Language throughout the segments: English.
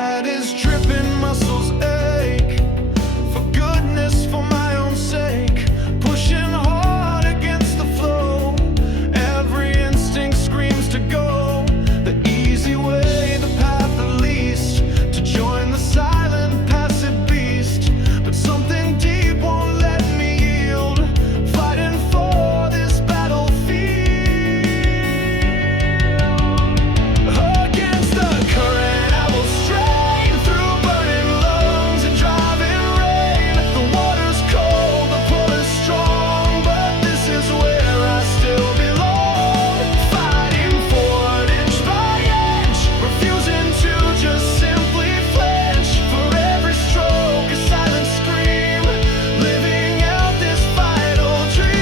Sweat is dripping, muscles ache. For goodness, for my own sake. Pushing hard against the flow. Every instinct screams to go the easy way, the path of least. To join the silent, passive beast. But something deep won't let me yield. Fighting for this battlefield. Against the current, I will strain through burning lungs and driving rain. The water's cold, the pull is strong, but this is where I still belong. Fighting for it inch by inch, refusing to just simply flinch. For every stroke, a silent scream, living out this vital dream.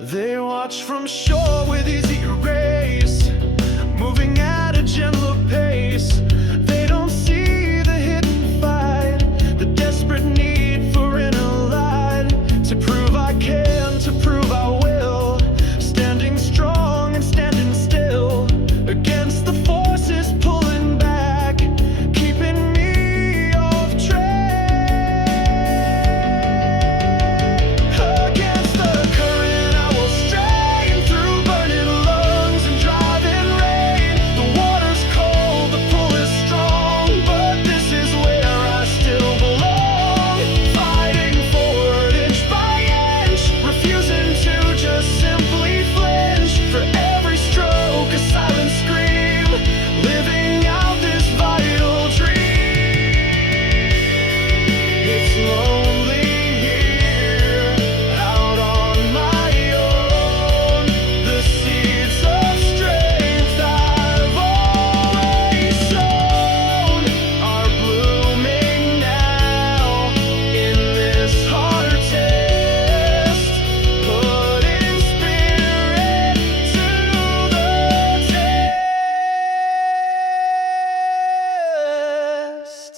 They watch from shore with easy grace, moving at a gentler pace. They don't see the hidden fight, the desperate need for inner light. To prove I can, to prove I will. Standing strong and standing still against the forces pulling back, keeping me off track. Against the current, I will strain through burning lungs and driving rain. The water's cold, the pull is strong, but this is where I still belong. Fighting forward inch by inch, refusing to just simply flinch. For every stroke, a silent scream, living out this vital dream. It's lonely here, out on my own. The seeds of strength I've always sown are blooming now in this hard test, putting spirit to the test.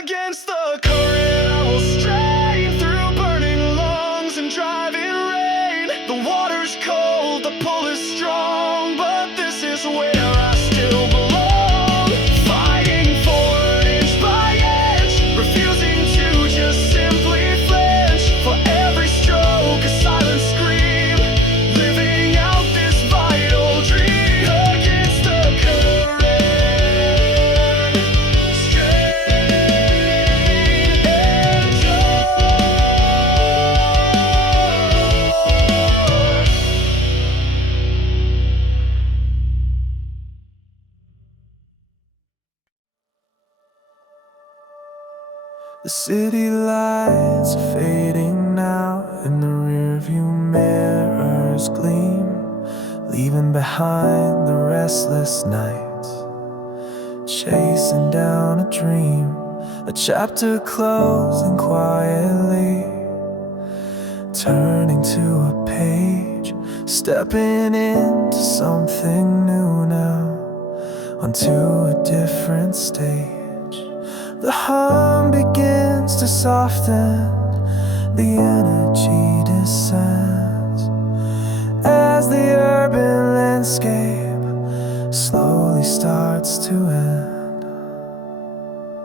Against the current, I will strain through burning lungs and driving rain. The water's cold, the pull is strong, but this is where I still belong. Fighting for it inch by inch, refusing to just simply flinch. For every stroke, a silent scream, living out this vital dream. Against the current, strain and joy. The city lights are fading now, and the rearview mirrors gleam, leaving behind the restless nights, chasing down a dream. A chapter closing quietly, turning to a page, stepping into something new now, onto a different stage. The hum begins to soften, the energy descends, as the urban landscape slowly starts to end.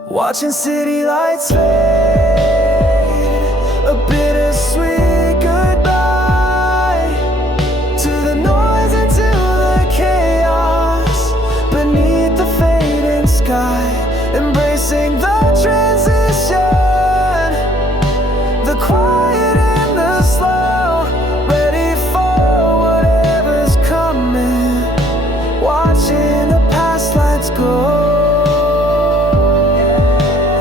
Watching city lights fade, a bittersweet goodbye to the noise and to the chaos beneath the fading sky. Embracing the transition, the quiet and the slow, ready for whatever's coming. Watching the past lights go.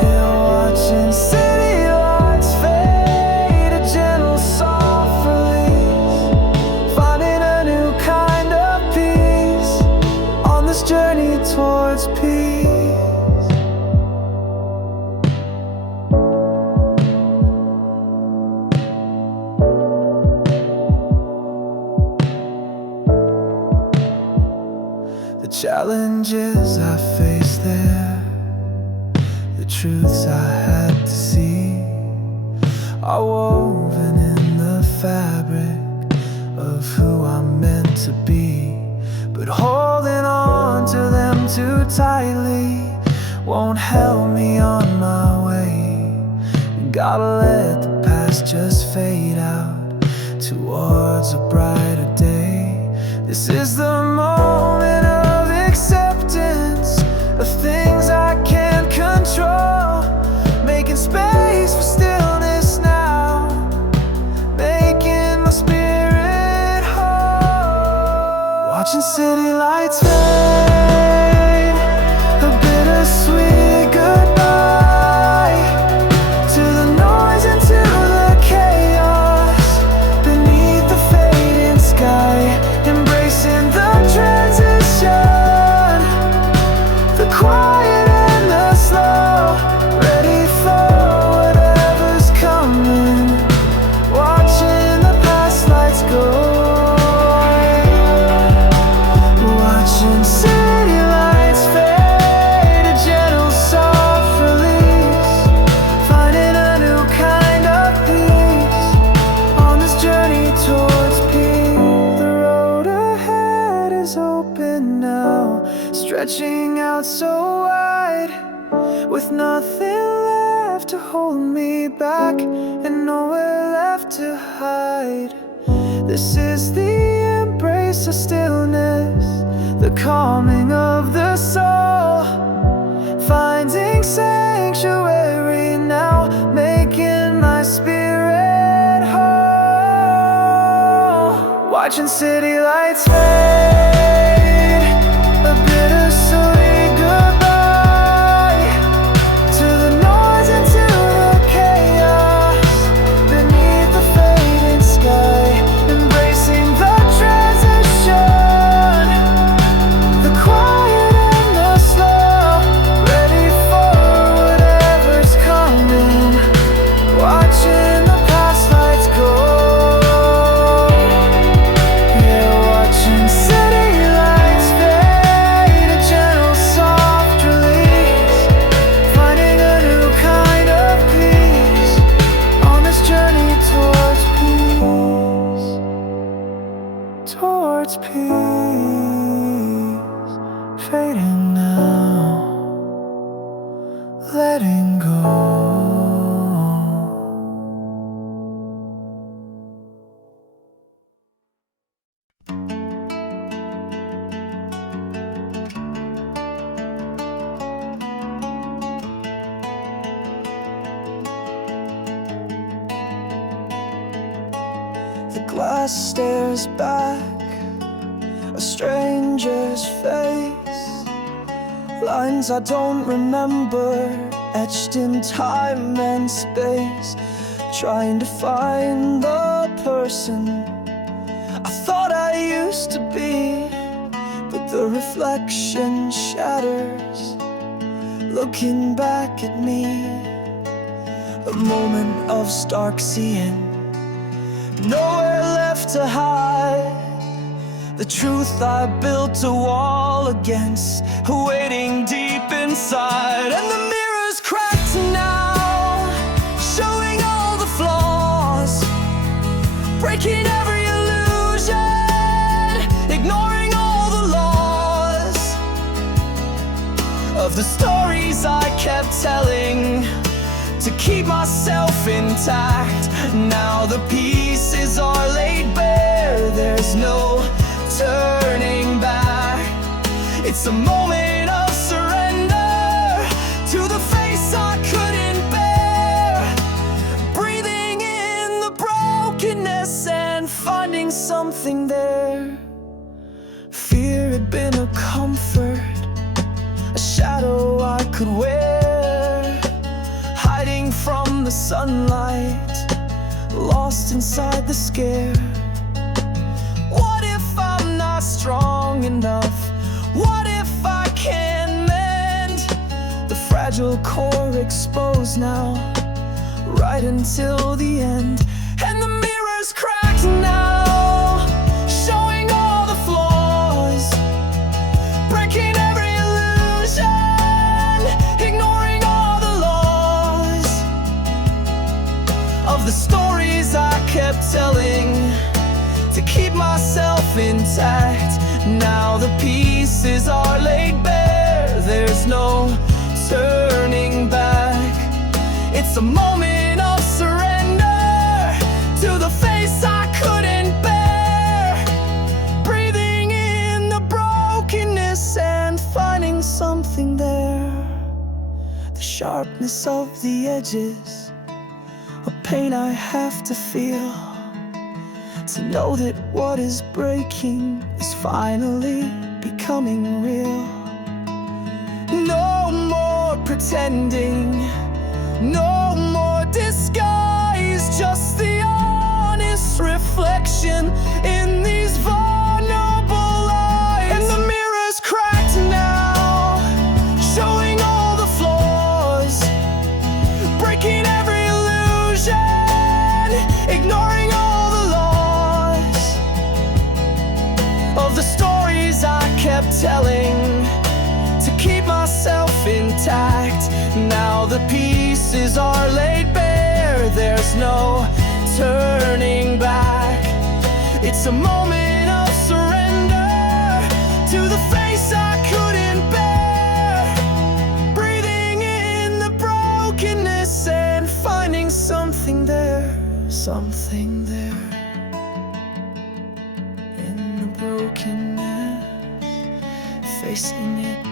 Yeah, watching city lights fade, a gentle soft release, finding a new kind of peace on this journey towards peace. challenges I face there truths I had to see are woven in the fabric of who I'm meant to be. But holding on to them too tightly won't help me on my way. Gotta let the past just fade out towards a brighter day. This is the moment of acceptance of things I can't control, making space for stillness now, making my spirit whole. Watching city lights fade, a bittersweet goodbye to the noise and to the chaos beneath the fading sky, embracing the transition, the quiet and the slow, ready for whatever's coming, watching the past lights go, watching city lights fade, a gentle soft release, finding a new kind of peace on this journey towards peace. The road ahead is open now, stretching out so wide, with nothing left to hold me back and nowhere left to hide. This is the embrace of stillness, the calming of the soul, finding sanctuary now, making my spirit whole. Watching city lights fade, a bittersweet goodbye to the noise and to the chaos beneath the fading sky, embracing the transition, the quiet and the slow, ready for whatever's coming, watching the past lights go. Yeah, watching city lights fade, a gentle soft release, finding a new kind of peace on this journey towards peace, towards peace, fading now, letting go. The glass stares back, a stranger's face, lines I don't remember, etched in time and space, trying to find the person I thought I used to be, but the reflection shatters, looking back at me. A moment of stark seeing, nowhere left to hide, the truth I built a wall against, waiting deep inside. And the mirror's cracked now, showing all the flaws, breaking every illusion, ignoring all the laws of the stories I kept telling to keep myself intact. Now the pieces are laid bare, there's no turning back. It's a moment of surrender to the face I couldn't bear, breathing in the brokenness and finding something there. Fear had been a comfort, a shadow I could wear, hiding from the sunlight, lost inside the scare. What if I'm not strong enough? What if I can't mend the fragile core exposed now, right until the end? And the mirror's cracked now, showing all the flaws, breaking every illusion, ignoring all the laws intact. Now the pieces are laid bare. There's no turning back. It's a moment of surrender to the face I couldn't bear. Breathing in the brokenness and finding something there. The sharpness of the edges, a pain I have to feel, to know that what is breaking is finally becoming real. No more pretending, no more disguise, just the honest reflection in these vulnerable eyes. And the mirror's cracked now, showing all the flaws, breaking every illusion, ignoring all the loss of the stories I kept telling to keep myself intact. Now the pieces are laid bare. There's no turning back. It's a moment of surrender to the face I couldn't bear. Breathing in the brokenness and finding something there. Something there in the brokenness, facing it now.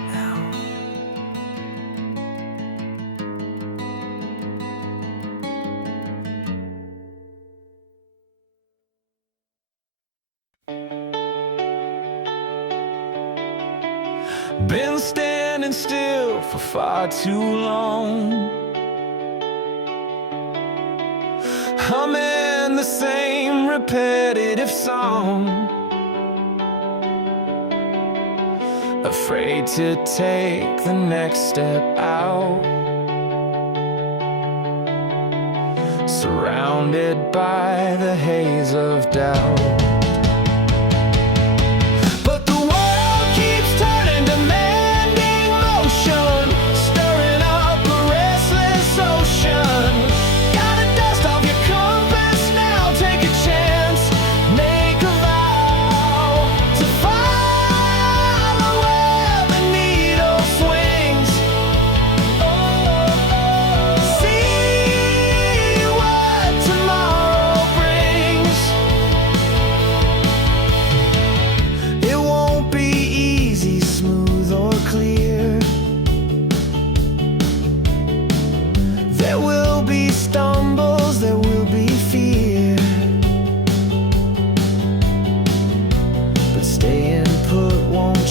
Been standing still for far too long, humming the same repetitive song, afraid to take the next step out, surrounded by the haze of doubt.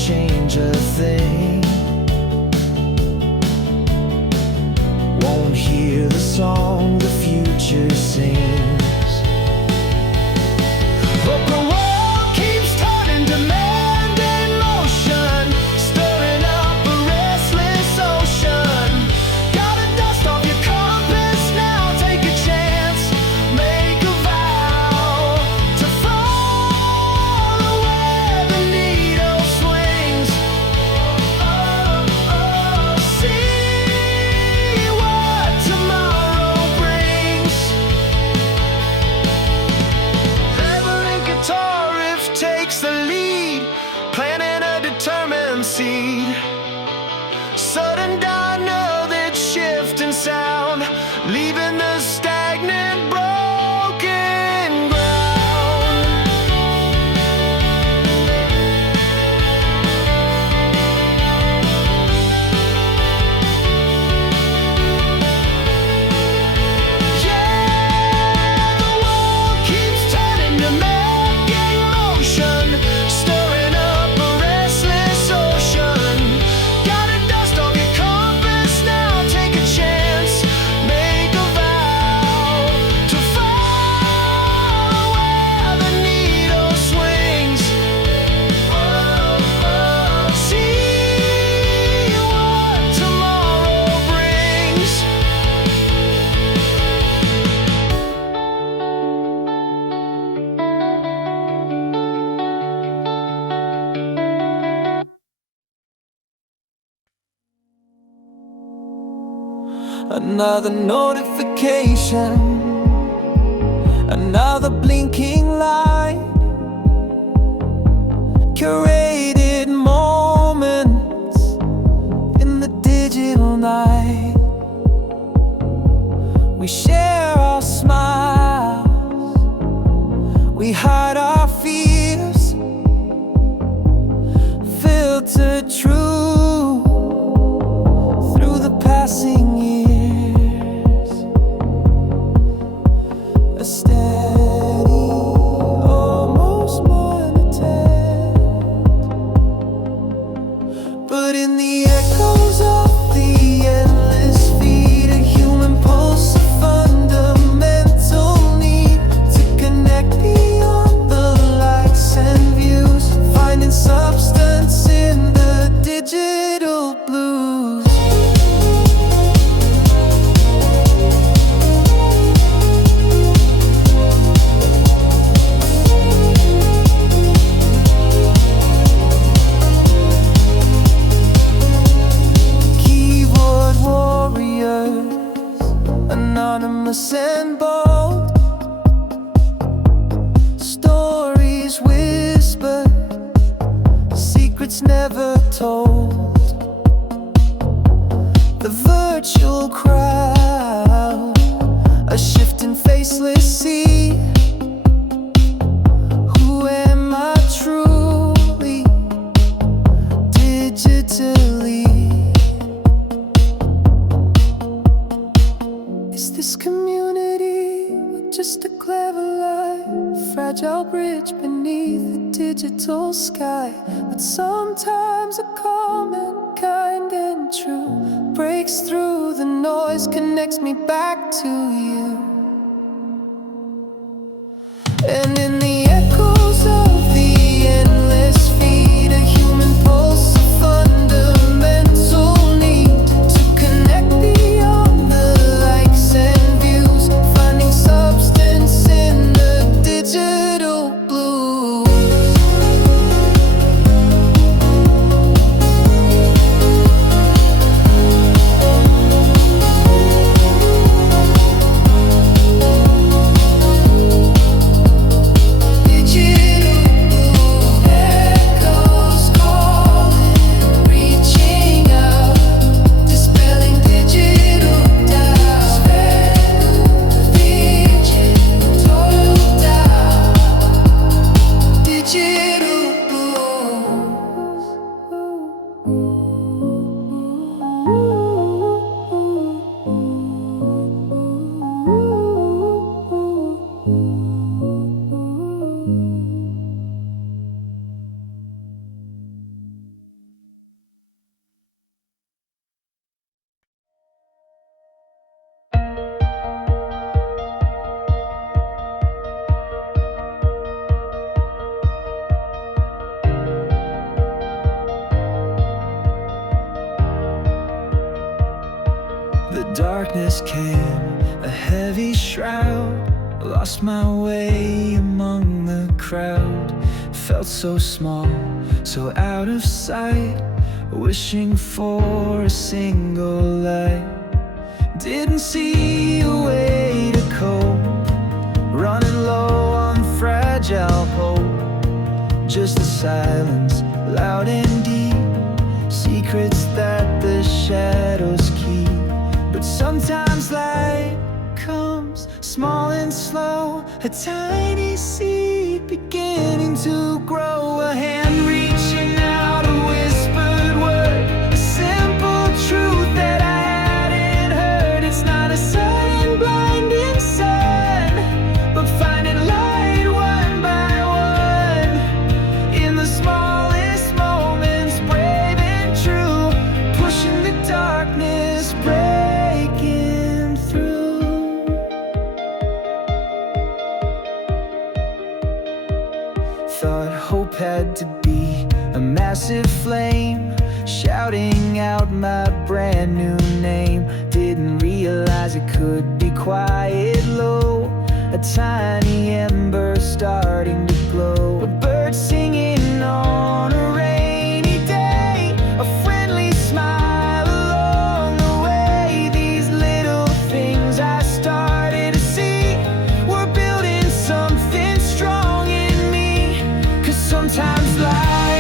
Change a thing. Won't hear the song the future sings. But the world keeps turning, demanding motion, stirring up a restless ocean. Gotta dust off your compass now, take a chance, make a vow to follow where the needle swings. See what tomorrow brings. Reverent guitar riff takes the lead, planting a determined seed. Sudden dawn of that shift in sound, leaving the stagnant broken ground. Yeah, the world keeps turning, demanding motion, stirring up a restless ocean. Gotta dust off your compass now, take a chance, make a vow to follow where the needle swings. See what tomorrow brings. Another notification, another blinking light. curated moments in the digital night. We share our smiles, we hide our fears, filtered true through the passing years. A steady, almost monotone, but in the echoes of the endless feed, a human pulse, a fundamental need to connect beyond the likes and views, finding substance in the digital blues. Keyboard warriors, anonymous and bold, stories whispered, secrets never told. The virtual crowd, a shifting faceless sea. Who am I truly, digitally? Is this community or just a clever lie? Fragile bridge beneath the digital sky, but sometimes a common, kind and true breaks through the noise, connects me back to you. And in the echoes of the endless feed, a human pulse, a fundamental need to connect beyond the likes and views, finding substance in the digital blues. The darkness came, a heavy shroud. Lost my way among the crowd. Felt so small, so out of sight, wishing for a single light. Didn't see a way to cope, running low on fragile hope. Just the silence, loud and deep, secrets that the shadows keep. But sometimes light comes small and slow, a tiny seed beginning to grow. A hand reaching out, a whispered word, a simple truth that I hadn't heard. It's not a sudden blinding sun, but finding light one by one in the smallest moments, brave and true, pushing the darkness, breaking through. Thought hope had to be a massive flame, shouting out my brand new name. Didn't realize it could be quiet, low, a tiny ember starting to glow. A bird singing on a rainy day, a friendly smile along the way. These little things I started to see were building something strong in me. 'Cause sometimes life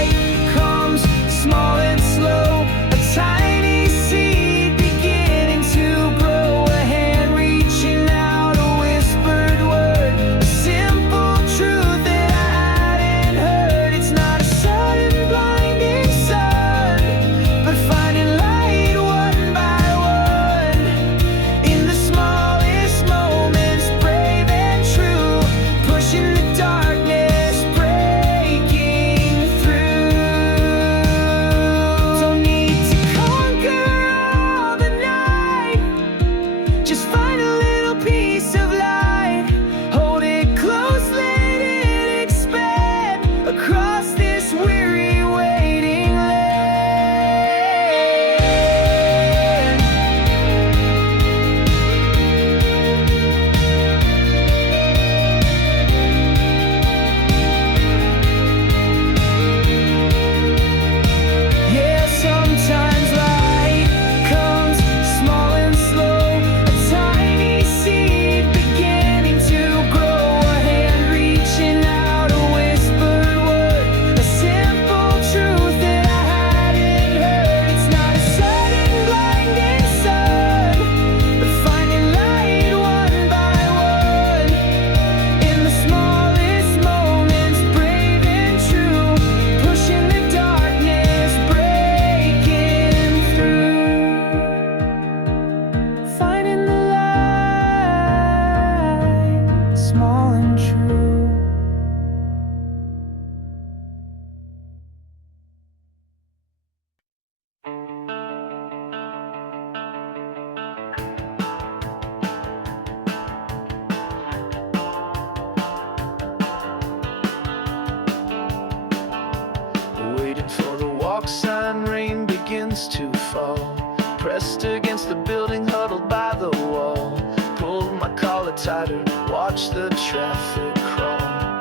begins to fall. Pressed against the building, huddled by the wall. Pulled my collar tighter, watched the traffic crawl.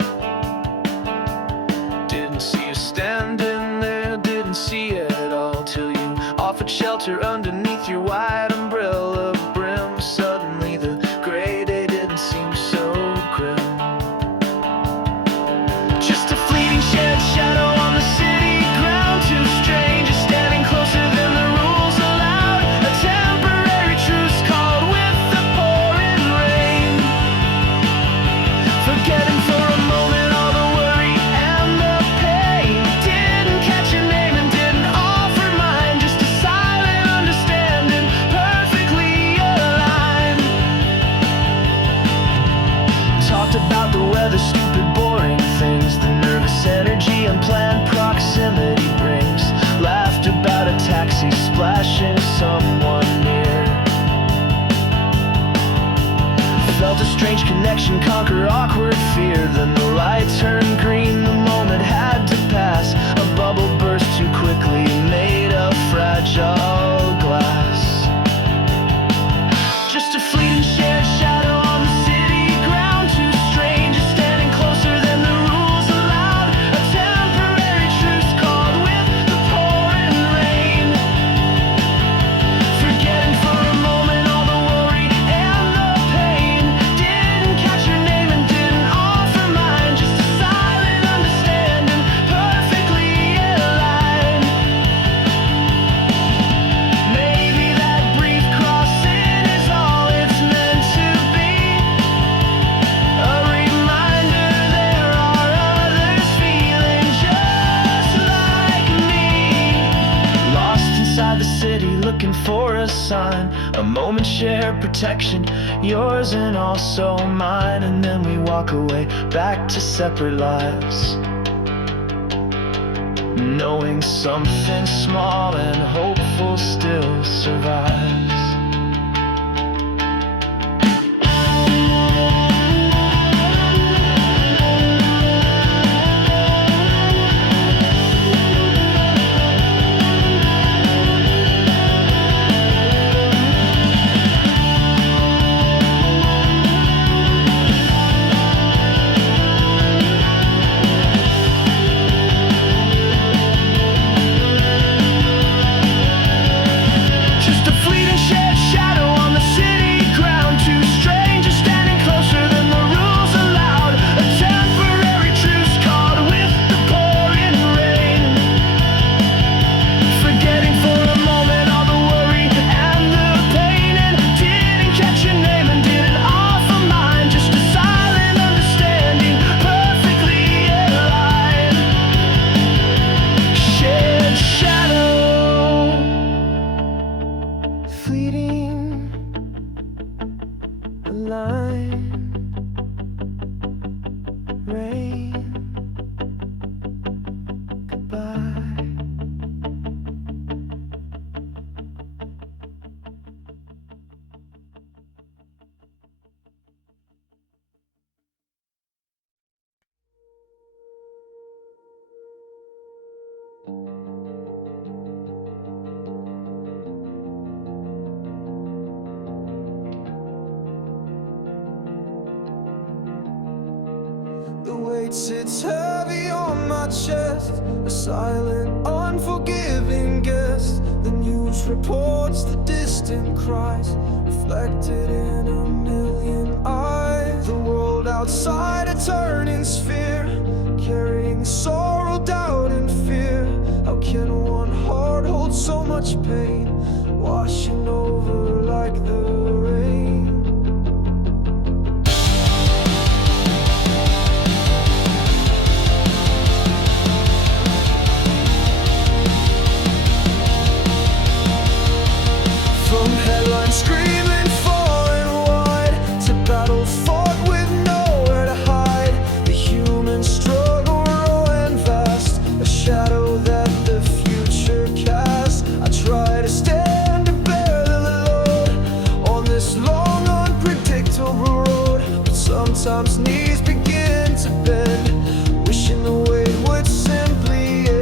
Didn't see you standing there, didn't see it at all, till you offered shelter underneath your white umbrella brim. Suddenly the gray day didn't seem so grim. Just a fleeting shared shadow on the city ground. Two strangers standing closer than the rules allowed. A temporary truce called with the pouring rain. Forgetting for a moment all the worry and the pain. Didn't catch your name and didn't offer mine. Just a silent understanding, perfectly aligned. Talked about the weather, stupid, boring things, the nervous energy unplanned proximity brings. Laughed about a taxi splashing someone near. Felt a strange connection conquer awkward fear. Then the light turned green, the moment had to pass. A bubble burst too quickly, made of fragile glass. Just a fleeting shared shadow on the city ground. Two strangers standing closer than the rules allowed. A temporary truce called with the pouring rain. Forgetting for a moment all the worry and the pain. Didn't catch your name and didn't offer mine. Just a silent understanding, perfectly aligned. Maybe that brief crossing is all it's meant to be. A reminder there are others feeling just like me. Lost inside the city looking for a sign. A moment shared protection, yours and also mine. And then we walk away back to separate lives, knowing something small and hopeful still survives. Just a fleeting shared shadow on the city ground. Two strangers standing closer than the rules allowed. A temporary truce called with the pouring rain. Forgetting for a moment all the worry and the pain. And didn't catch your name and didn't offer mine. Just a silent understanding, perfectly aligned. Shared shadow, fleeting line, rain, goodbye. The weight sits heavy on my chest, a silent, unforgiving guest. The news reports, the distant cries, reflected in a million eyes. The world outside a turning sphere, carrying sorrow, doubt and fear. How can one heart hold so much pain, washing over like the rain? From headlines screaming far and wide to battle fought with nowhere to hide. The human struggle raw and vast, a shadow that the future casts. I try to stand and bear the load on this long unpredictable road, but sometimes knees begin to bend, wishing the weight would simply end.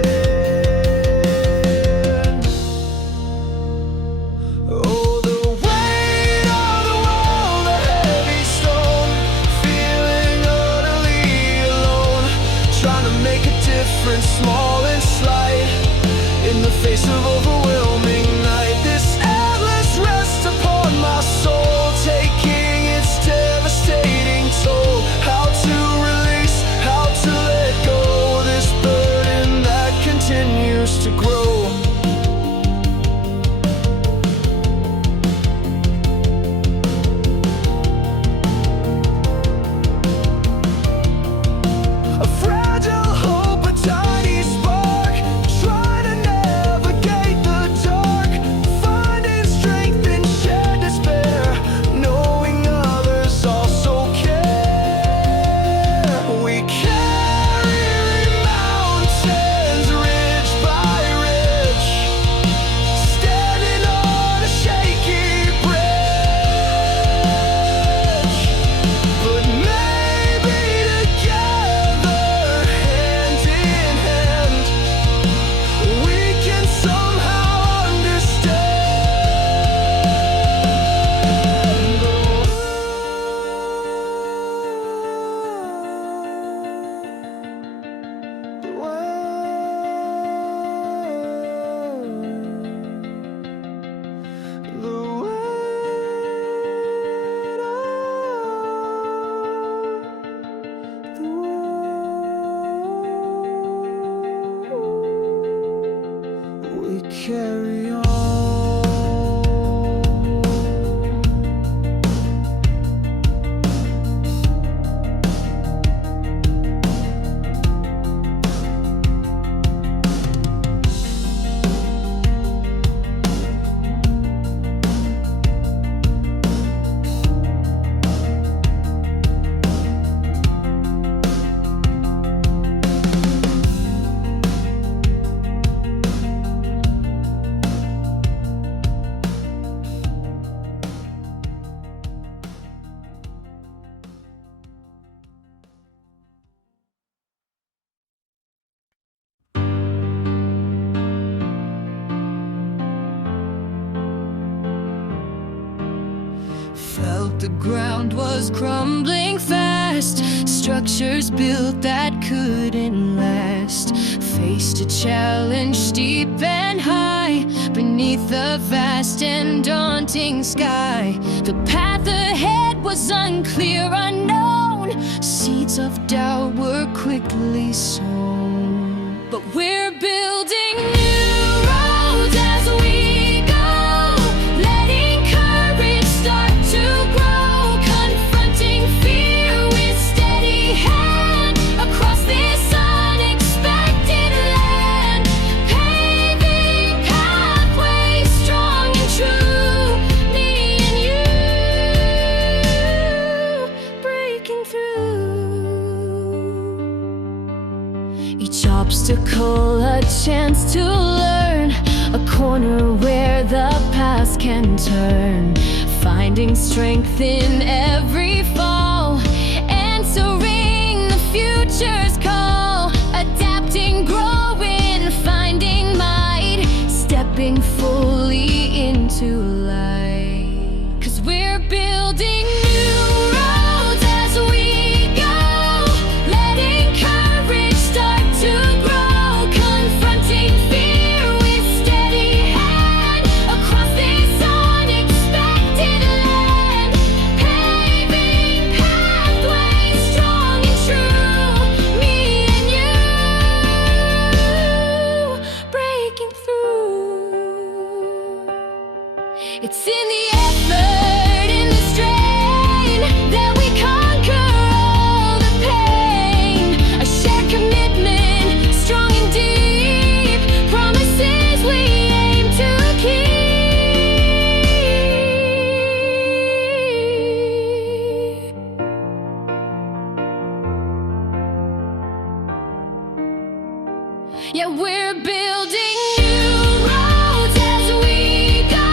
Felt the ground was crumbling fast, structures built that couldn't last. Faced a challenge steep and high, beneath the vast and daunting sky. The path ahead was unclear, unknown. Seeds of doubt were quickly sown. But we're building new roads as we go, letting courage start to grow, confronting fear with steady hand across this unexpected land, paving pathways strong and true, me and you breaking through. Each obstacle a chance to learn, a corner where the past can turn, finding strength in every fall, answering the future's call, adapting, growing, finding might, stepping fully into light. 'Cause we're building new roads as we go, letting courage start to grow, confronting fear with steady hand across this unexpected land, paving pathways strong and true, me and you breaking through. It's in the effort, in the strain, that we conquer all the pain. A shared commitment, strong and deep, promises we aim to keep. Yeah, we're building new roads as we go,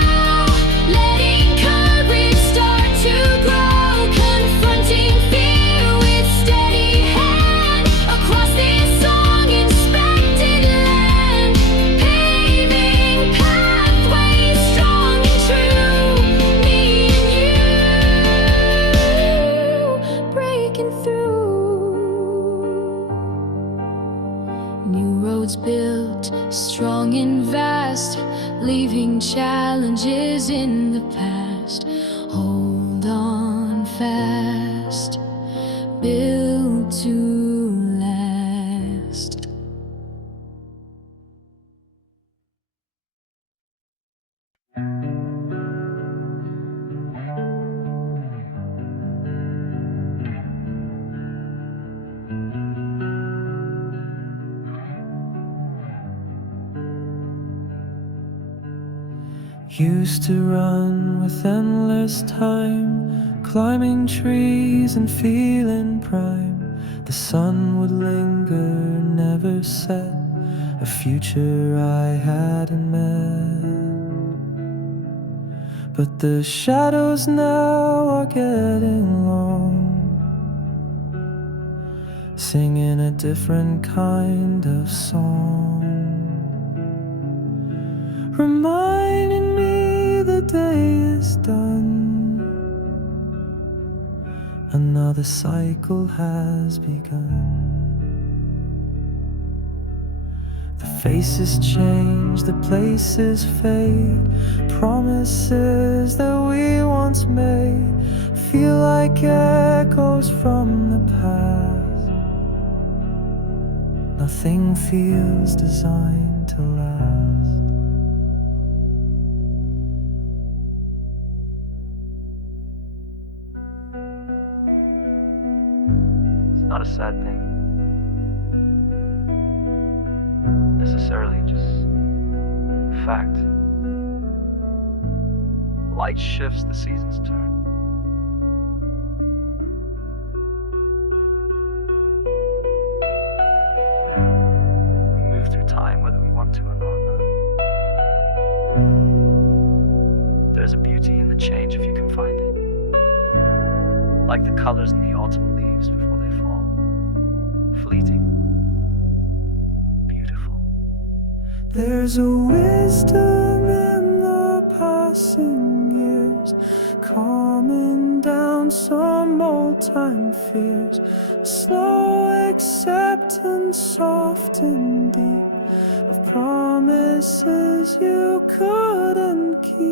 letting courage start to grow, confronting fear with steady hand across this long-inspected land, paving pathways strong and true, me and you breaking through. New roads built, strong and vast, leaving challenges in the past. Hold on fast, built to last. Used to run with endless time, climbing trees and feeling prime. The sun would linger, never set, a future I hadn't met. But the shadows now are getting long, singing a different kind of song, reminding me the day is done. Another cycle has begun. The faces change, the places fade, promises that we once made feel like echoes from the past. Nothing feels designed to last. Not a sad thing, necessarily, just fact. Light shifts, the seasons turn. We move through time whether we want to or not. There's a beauty in the change if you can find it, like the colors in the autumn leaves before they fall. Fleeting, beautiful. There's a wisdom in the passing years, calming down some old-time fears. Slow acceptance, soft and deep, of promises you couldn't keep.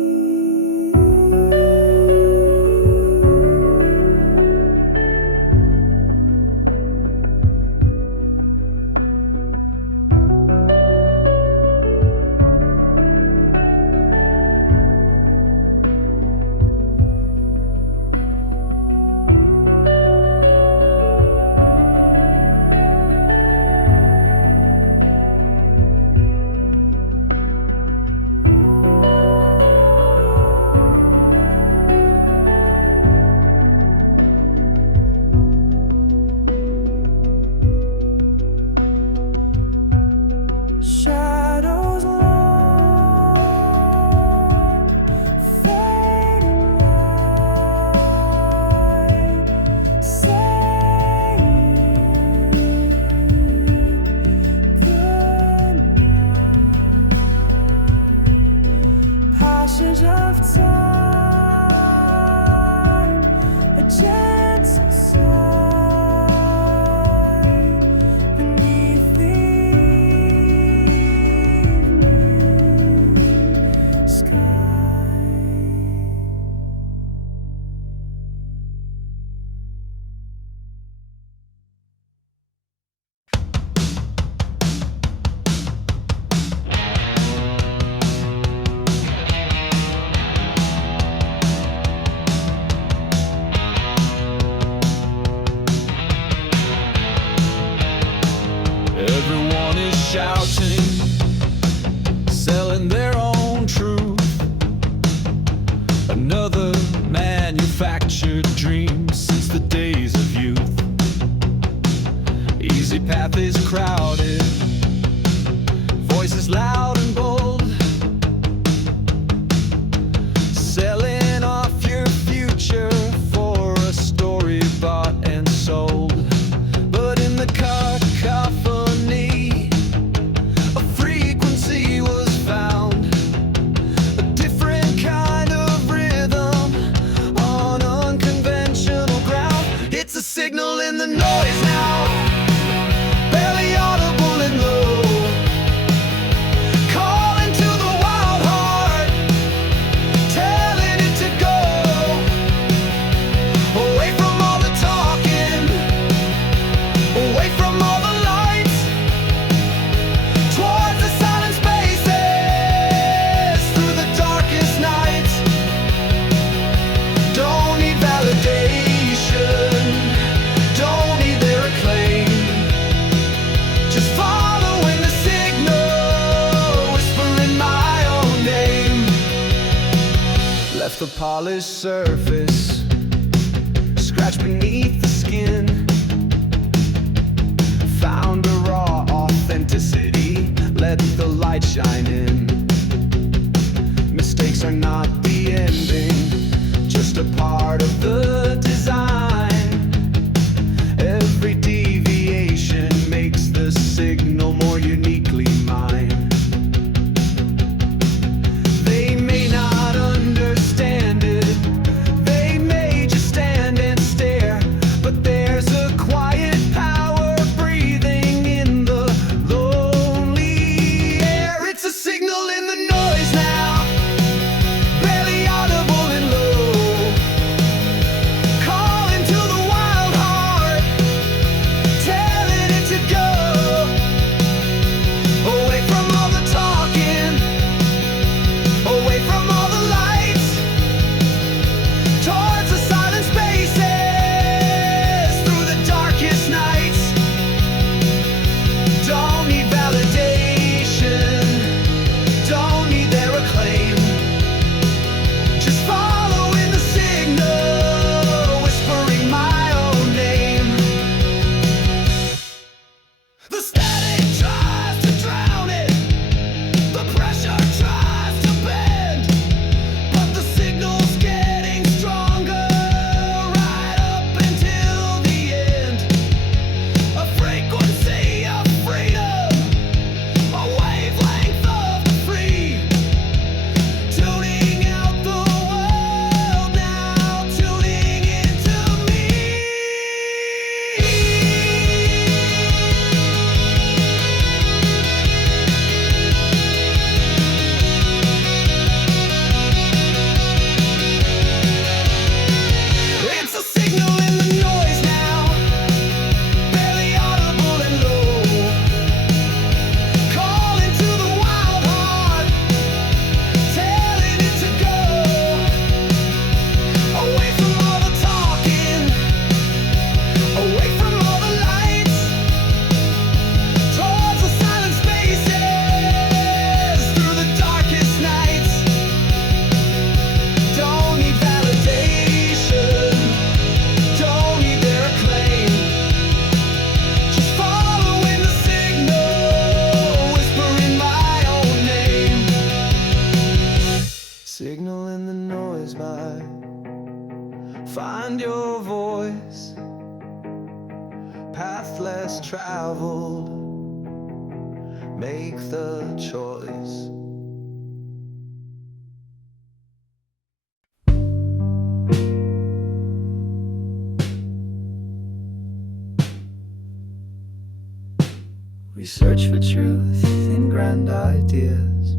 Shadows long, fading light, saying goodnight. Passage of time, a gentle sigh beneath the sky. Everyone is shouting, selling their own truth. Another manufactured dream since the days of youth. Easy path is crowded, voices loud and bold, selling off your future for a story bought and sold. But in the cacophony, a frequency was found, a different kind of rhythm on unconventional ground. It's a signal in the noise now, barely audible and low, calling to the wild heart, telling it to go away from all the talking, away from all the lights, towards the silent spaces, through the darkest nights. Don't need validation, don't need their acclaim, just following the signal, whispering my own name. Left the polished surface, scratched beneath the skin, found a raw authenticity, let the light shine in. Mistakes are not the ending, just a part of the design. Every deviation makes the signal more uniquely mine. They may not understand it, they may just stand and stare, but there's a quiet power breathing in the lonely air. It's a signal in the noise now, barely audible and low, calling Find your voice, path less traveled. Make the choice. We search for truth in grand ideas,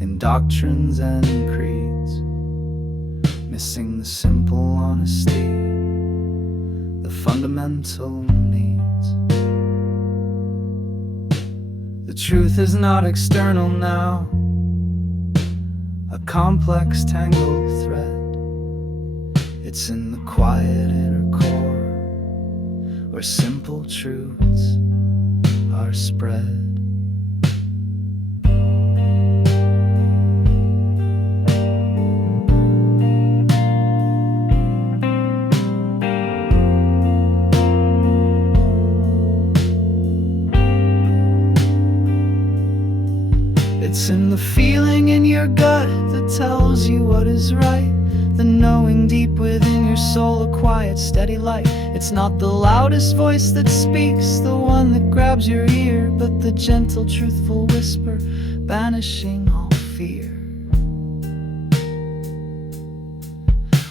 in doctrines and creeds, missing the simple honesty, the fundamental needs. The truth is not external now, a complex tangled thread. It's in the quiet inner core, where simple truths are spread. It's in the feeling in your gut that tells you what is right, the knowing deep within your soul, a quiet, steady light. It's not the loudest voice that speaks, the one that grabs your ear, but the gentle, truthful whisper, banishing all fear.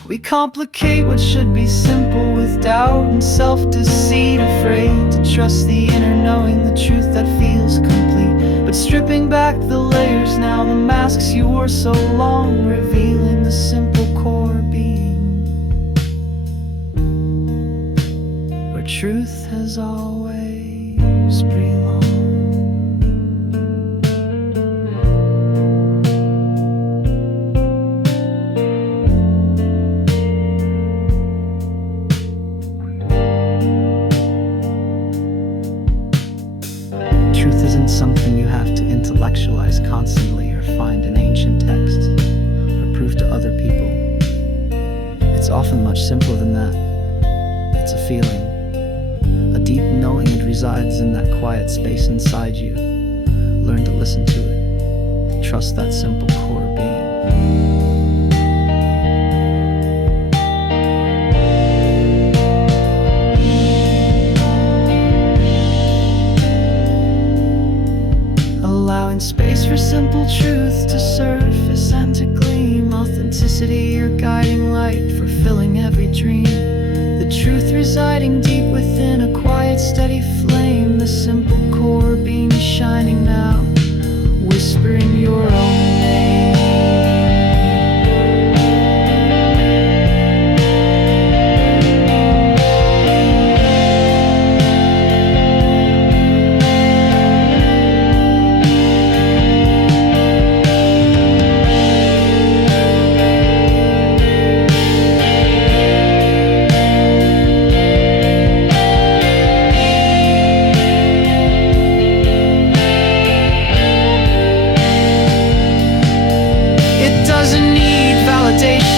We complicate what should be simple with doubt and self-deceit, afraid to trust the inner knowing, the truth that feels complete. But stripping back the layers now, the masks you wore so long, revealing the simple core being, where truth has always belonged. Truth isn't something you have to intellectualize constantly or find in ancient texts or prove to other people. It's often much simpler than that. It's a feeling, a deep knowing. It resides in that quiet space inside you. Learn to listen to it. Trust that simple core being. Allowing space for simple truth to surface and to gleam. Authenticity, your guiding light, fulfilling every dream. The truth residing deep within a quiet, steady flame. The simple core being shining now, whispering your own name.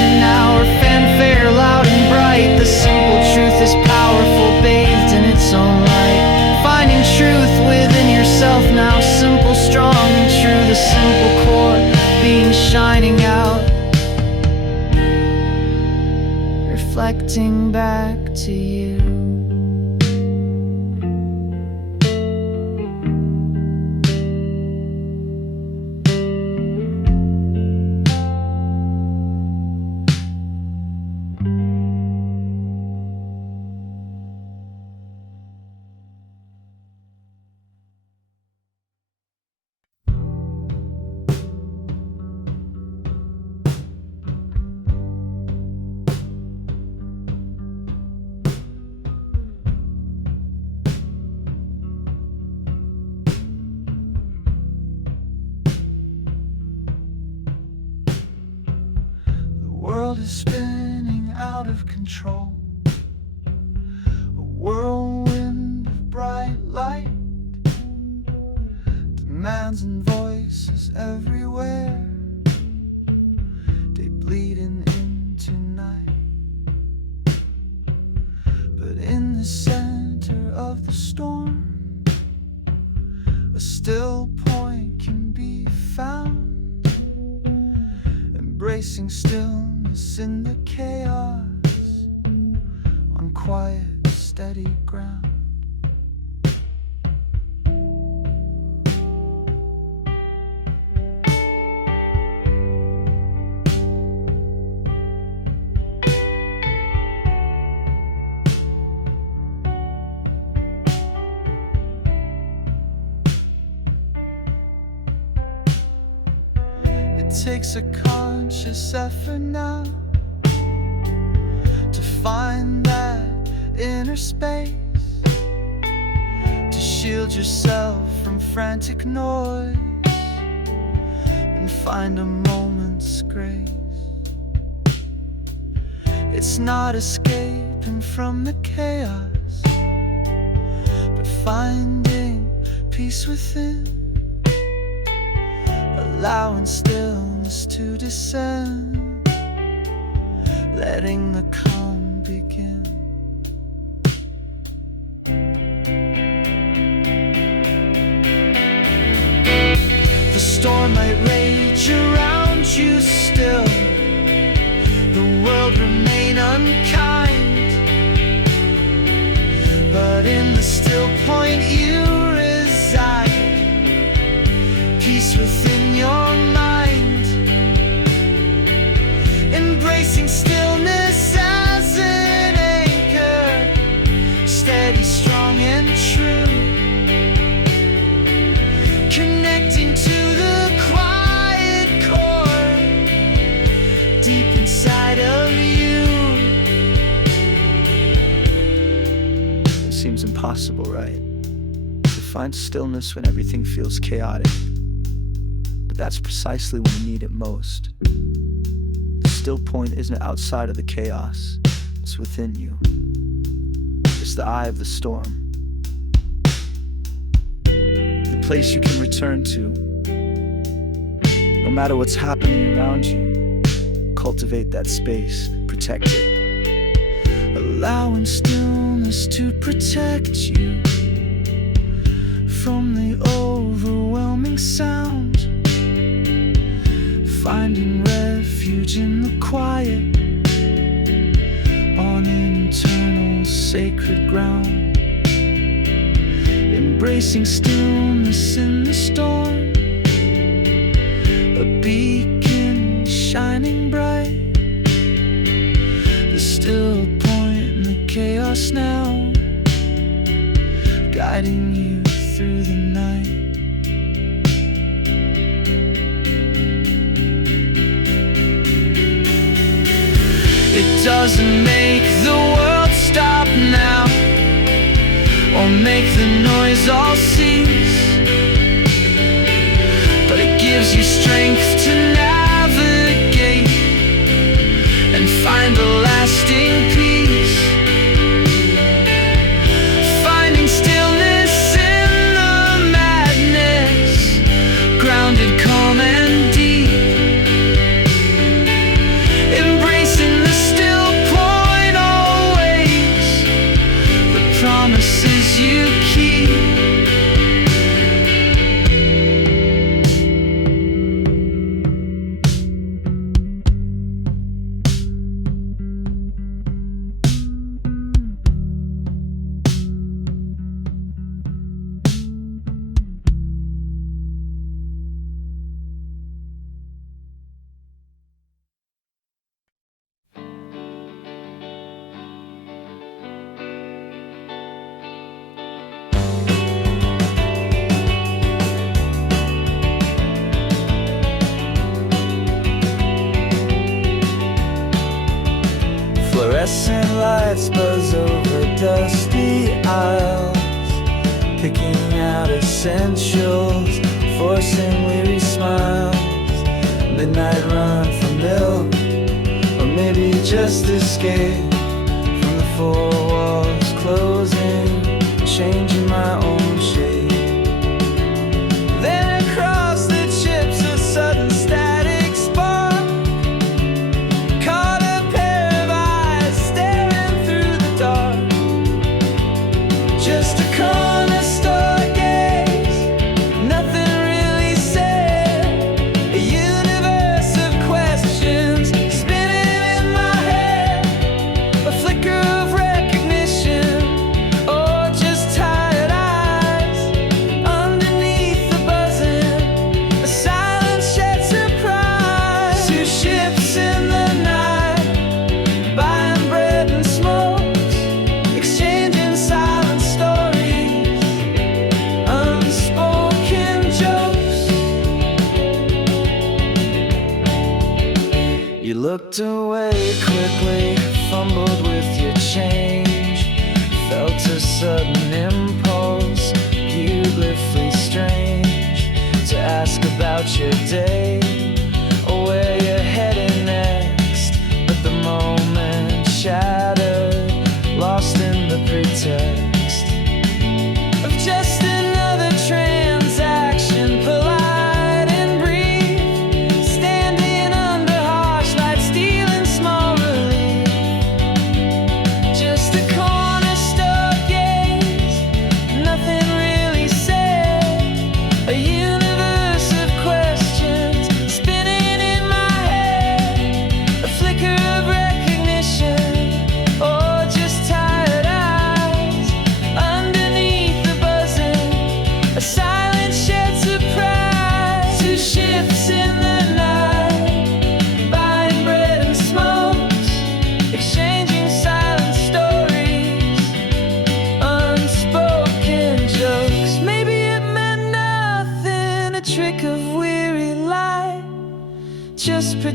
Now or fanfare loud and bright, the simple truth is powerful, bathed in its own light. Finding truth within yourself now, simple, strong and true. The simple core being shining out, reflecting back to you. The world is spinning out of control, a whirlwind of bright light, demands and voices everywhere, they bleeding into night. But in the center of the storm, a still point can be found, embracing stillness in the chaos, quiet, steady ground. It takes a conscious effort now to find that inner space, to shield yourself from frantic noise and find a moment's grace. It's not escaping from the chaos, but finding peace within, allowing stillness to descend, letting the calm begin. The storm might rage around you still, the world remain unkind, but in the still point you reside, peace within your mind, embracing stillness as an anchor, steady, strong and true, connecting to the quiet core deep inside of you. It seems impossible, right? To find stillness when everything feels chaotic. But that's precisely when you need it most. The still point isn't outside of the chaos, it's within you. It's the eye of the storm, the place you can return to. No matter what's happening around you, cultivate that space, protect it, allowing stillness to protect you from the overwhelming sound, finding refuge in the quiet on internal sacred ground, embracing stillness in the storm, a beacon shining bright, the still point in the chaos now, guiding you through the night. It doesn't make the world stop now, or make the noise all cease, but it gives you strength to navigate and find a lasting peace, finding stillness in the madness, grounded, calm and deep, embracing the still point always, the promises you keep. Fluorescent lights buzz over dusty aisles, picking out essentials, forcing weary smiles. Midnight run for milk, or maybe just escape from the four walls closing, changing my own shape. Then across the chips a sudden static spark, caught a pair of eyes staring through the dark. Just a corner store gaze, nothing really said, a universe of questions spinning in my head, a flicker of recognition.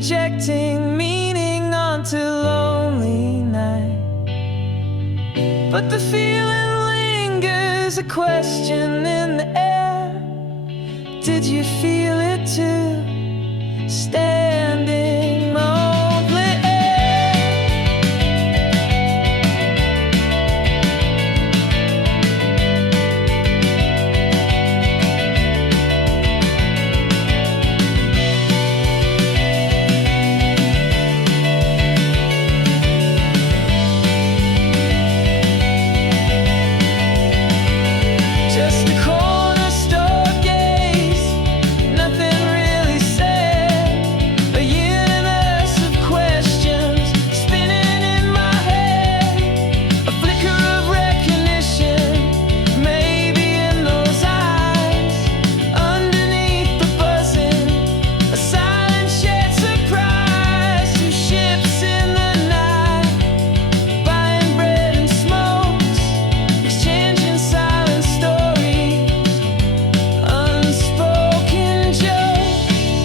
projecting meaning onto lonely night. But the feeling lingers, a question in the air. Did you feel it too? Standing lonely just a corner store gaze, nothing really said. A universe of questions spinning in my head. A flicker of recognition, maybe in those eyes. Underneath the buzzing, a silent shared surprise. Two ships in the night, buying bread and smokes, exchanging silent stories, unspoken jokes.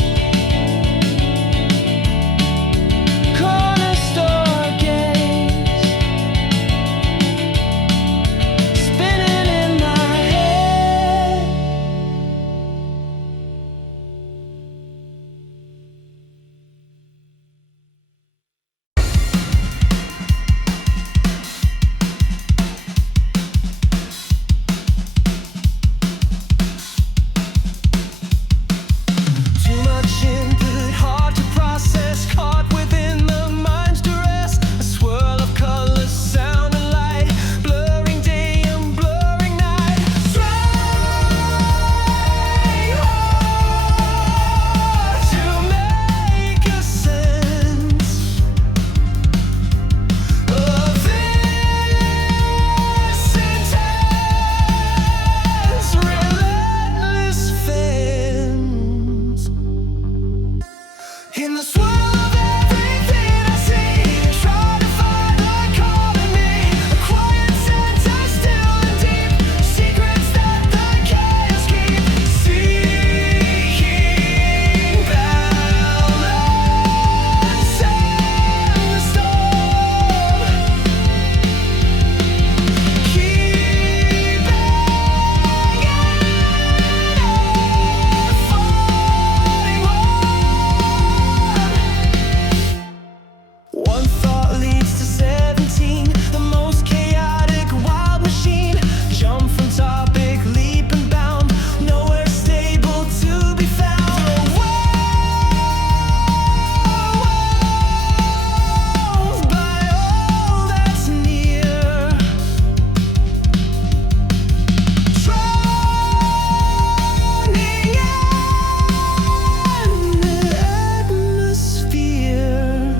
Corner store gaze, spinning in my head. Too much input, hard to process, caught within the mind's duress. A swirl of colors, sound and light, blurring day and blurring night. Trying hard to make a sense of this intense, relentless fence. In the swirl of everything I see, try to find the calm in me. A quiet center, still and deep, secrets that the chaos keep. Seeking balance in the storm. Keeping one thought leads to 17, the most chaotic wild machine. Jump from topic, leap and bound, nowhere stable to be found. Overwhelmed by all that's near. Drowning in the atmosphere.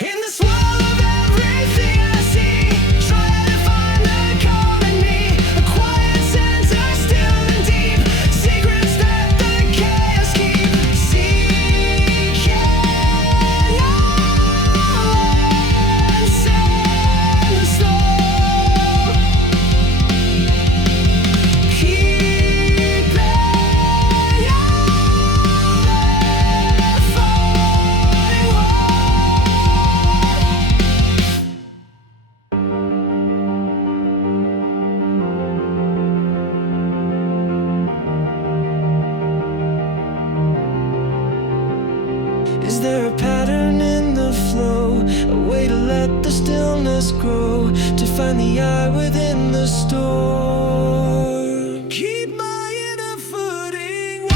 In the swirl of everything I see, try to find the calm in me. A quiet center, still and deep, secrets that the chaos keep. Seeking balance in the storm. Keeping Is there a pattern in the flow, a way to let the stillness grow, to find the eye within the storm? Keep my inner footing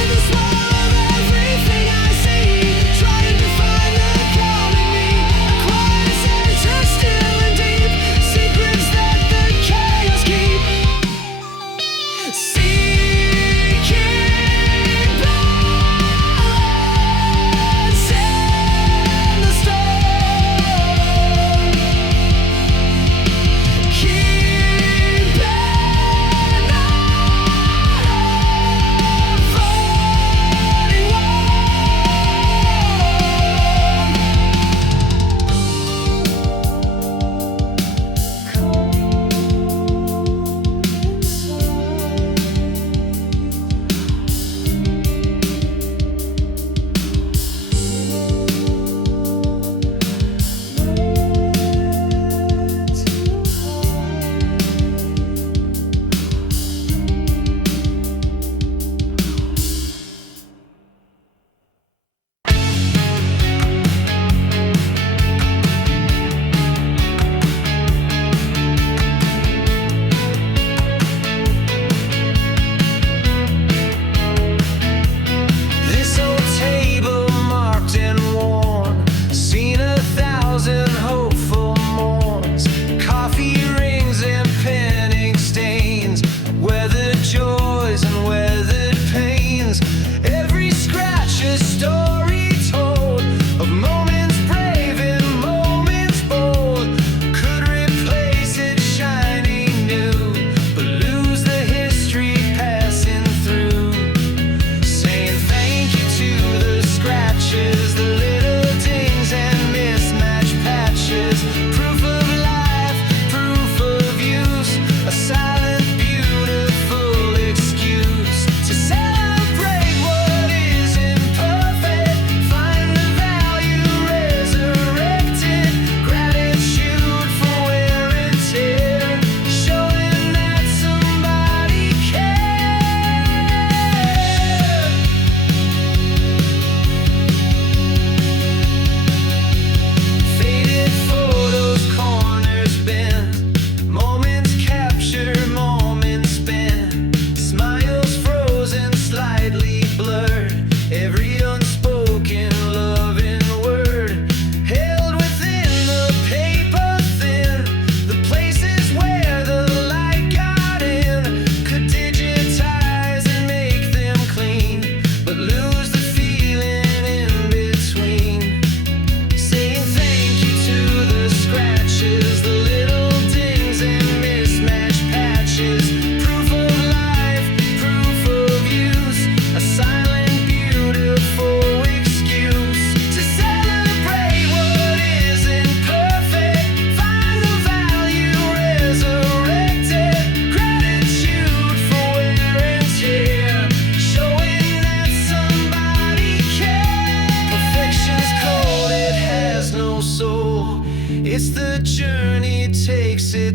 in the swirl of everything I see, trying to find the calm in me. A quiet center, still and deep, secrets that the chaos keep. Seeking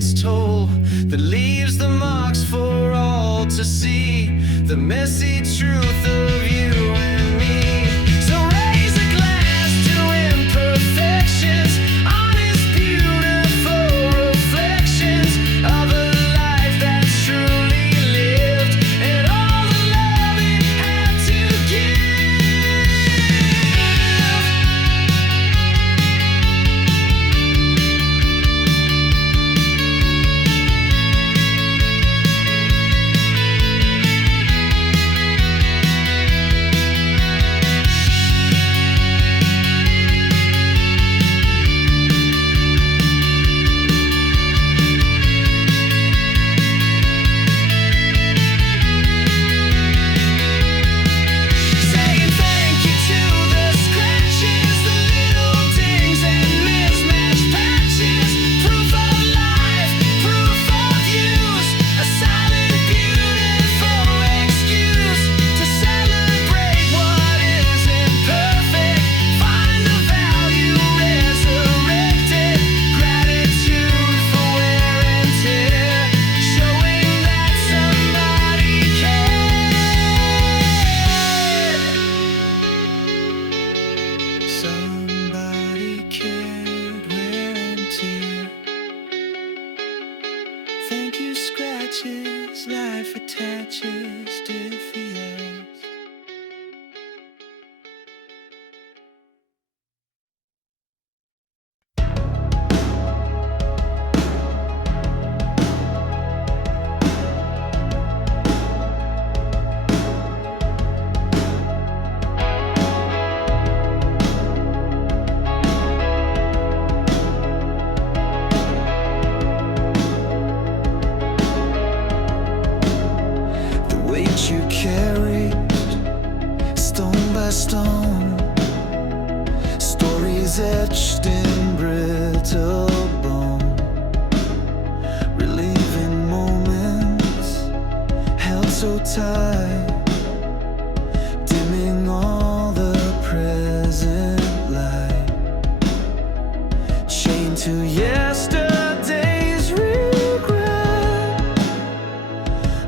its toll, that leaves the marks for all to see, the messy truth of you and me. So raise a glass to imperfections, honest, beautiful reflections of a life that's truly lived, and all the love it had to give. Saying thank you to the scratches, the little dings and mismatched patches, proof of life, proof of use, a silent, beautiful excuse to celebrate what isn't perfect, find the value resurrected, gratitude for wear and tear, showing that somebody cared. Somebody cared, wear and tear. Thank you, scratches, life attaches, diffy eggs. The weight you carried, stone by stone, stories etched in brittle bone, relieving moments held so tight, dimming all the present light, chained to yesterday's regret,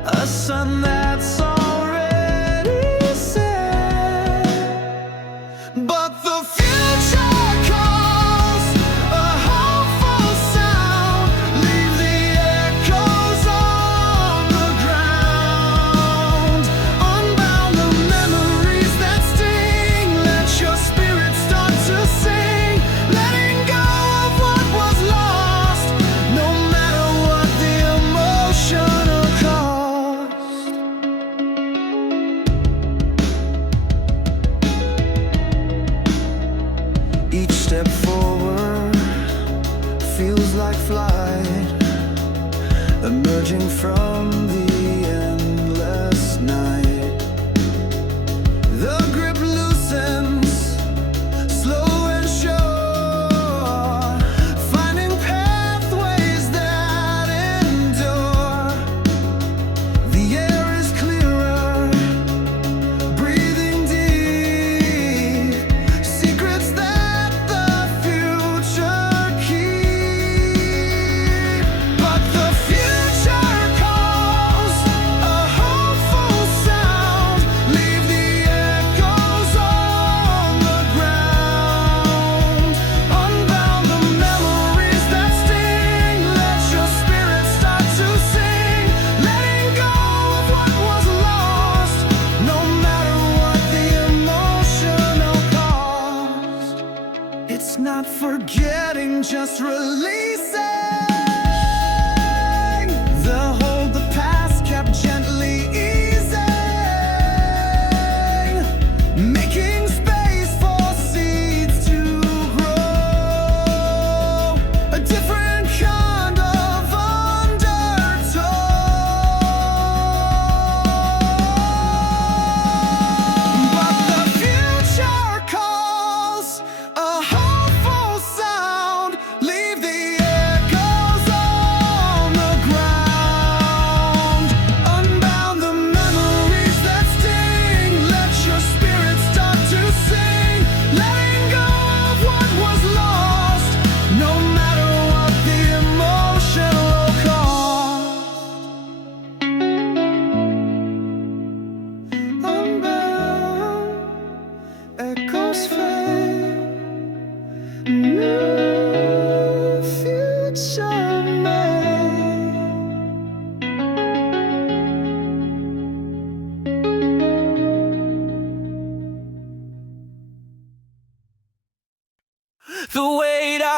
a sun that's already set. But the future calls, a hopeful sound, leave the echoes on the ground, unbound the memories that sting, let your spirit start to sing, letting go of what was lost, no matter what the emotional cost. Each step forward feels like flight, emerging from the endless night. The grip loosens, slow and sure, finding pathways that endure. The air is clearer, breathing deep, secrets that the future keep. But the future calls,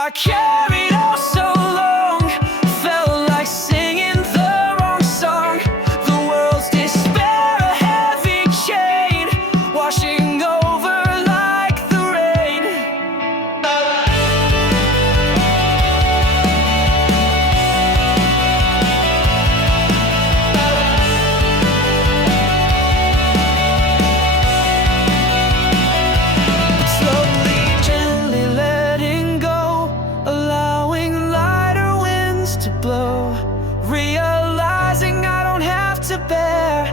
I carried on so long, felt like singing the wrong song. The world's despair, a heavy chain, washing over like the rain. Slowly, gently letting go, allowing lighter winds to blow, realizing I don't have to bear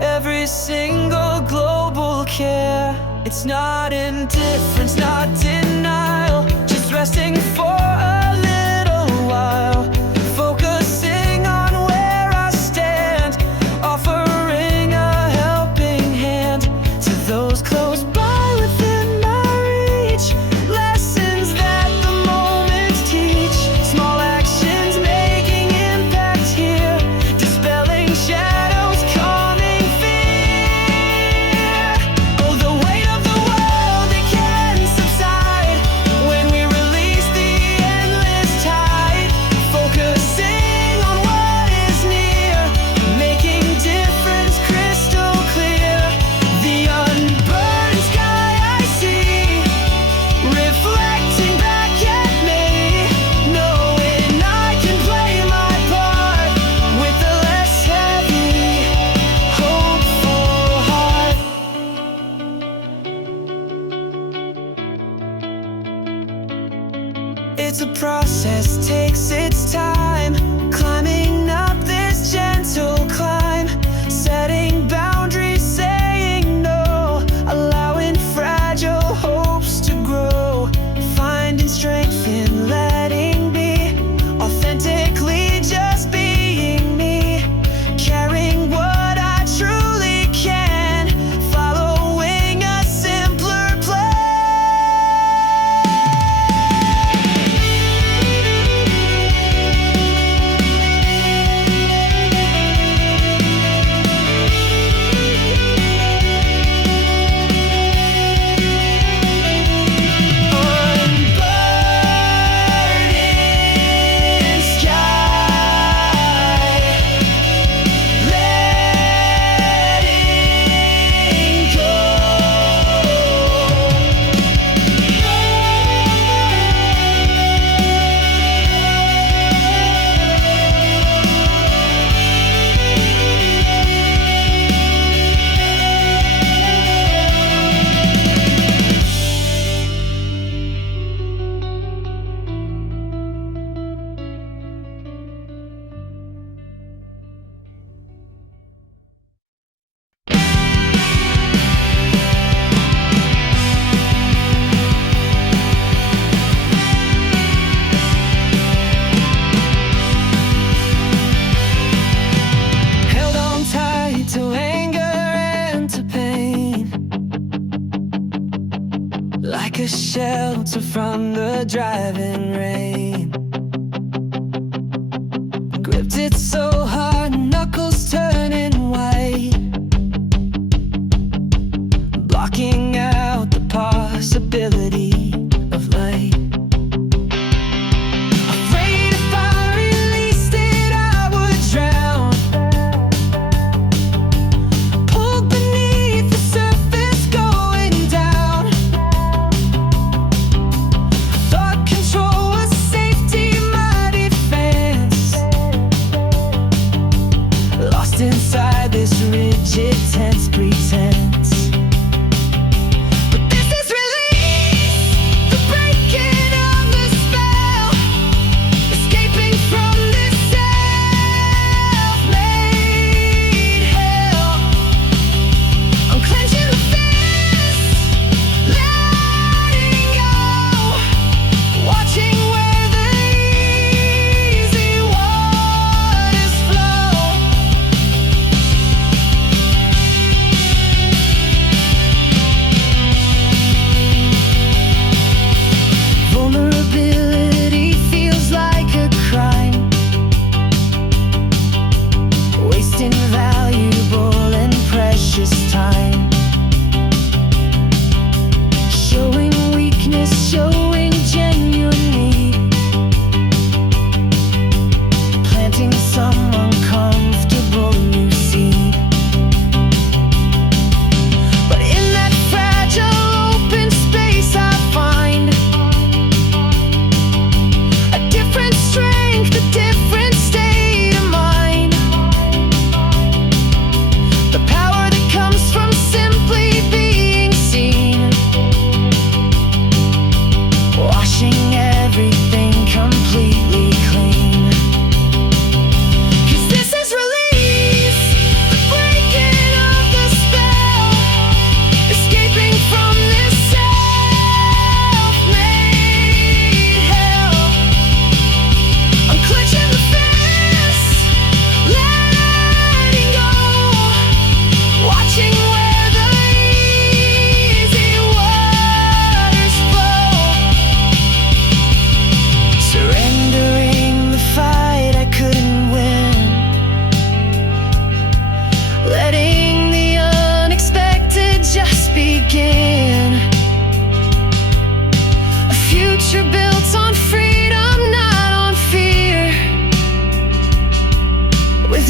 every single global care. It's not indifference, not denial, just resting for a little while, focusing on where I stand, offering a helping hand to those close by within my reach. Lessons that the moments teach, small actions making impact here, dispelling shadows, calming fear. Oh, the weight of the world, it can subside when we release the endless tide, focusing on what is near, making difference crystal clear. The unburned sky I see, reflecting back at me, knowing I can play my part with a less heavy, hopeful heart. It's a process, takes its time, climbing up this gentle climb, setting boundaries, saying no, allowing fragile hopes to grow, finding strength in letting be, authentically just being me, carrying what I truly can, following a simpler plan. Unburdened sky, letting go. Held on tight to anger and to pain, like a shelter from the driving rain. Gripped it so hard, knuckles turning white, blocking out the possibility of light. Afraid if I released it, I would drown, pulled beneath the surface, going down. Thought control was safety, my defense, lost inside this rigid, tense pretense. But this is release, the breaking of the spell, escaping from this self-made hell. I'm clenching the fist, letting go, watching where the easy waters flow.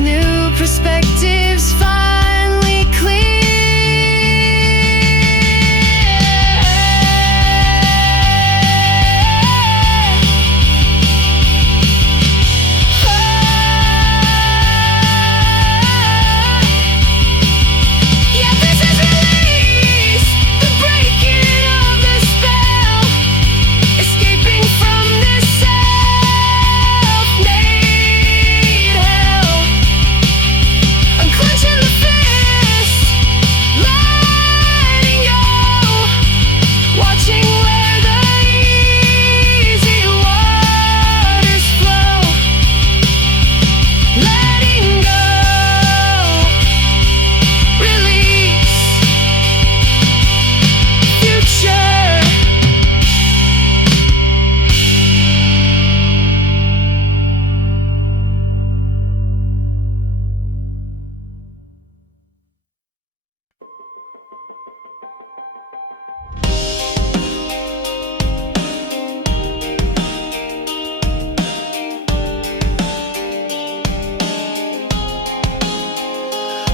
new perspectives finally clear. Yeah, this is release, the breaking of the spell, escaping from this self-made hell. Unclenching the fist, letting go, watching where the easy waters flow. Letting go, release, future.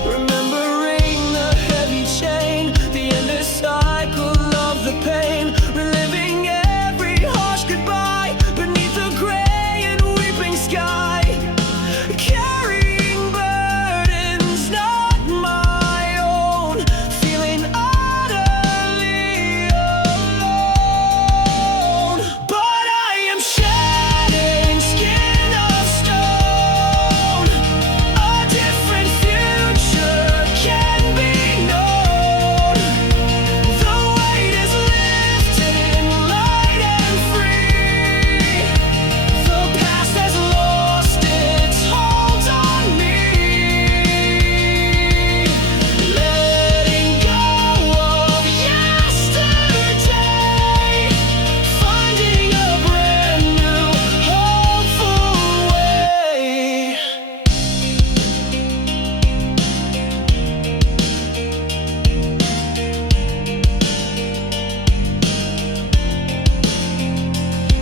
Remembering the heavy chain, the endless cycle of the pain, reliving every harsh goodbye beneath the gray and weeping sky, carrying burdens not my own, feeling utterly alone. But I am shedding skin of stone. A different future can be known. The weight is lifting, light and free. The past has lost its hold on me. Letting go of yesterday, finding a brand new hopeful way.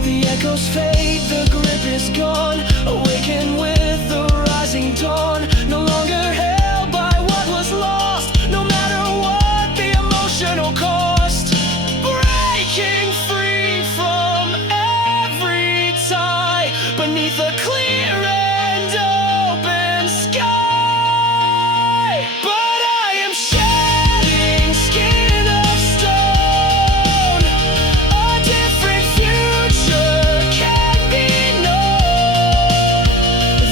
The echoes fade, the grip is gone. Awaken with the rising dawn. No longer held by what was lost, no matter what the emotional cost. Breaking free from every tie beneath a clear and open sky. But I am shedding skin of stone. A different future can be known.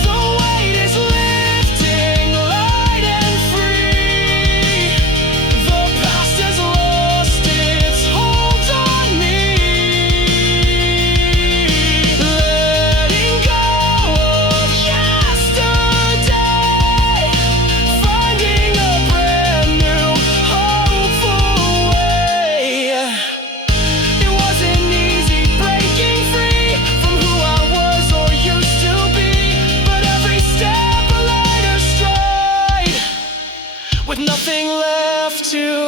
The weight is lifting, light and free. The past has lost its hold on me. Letting go of yesterday, finding a brand new hopeful way. It wasn't easy breaking free from who I was or used to be, but every step a lighter stride, with nothing left to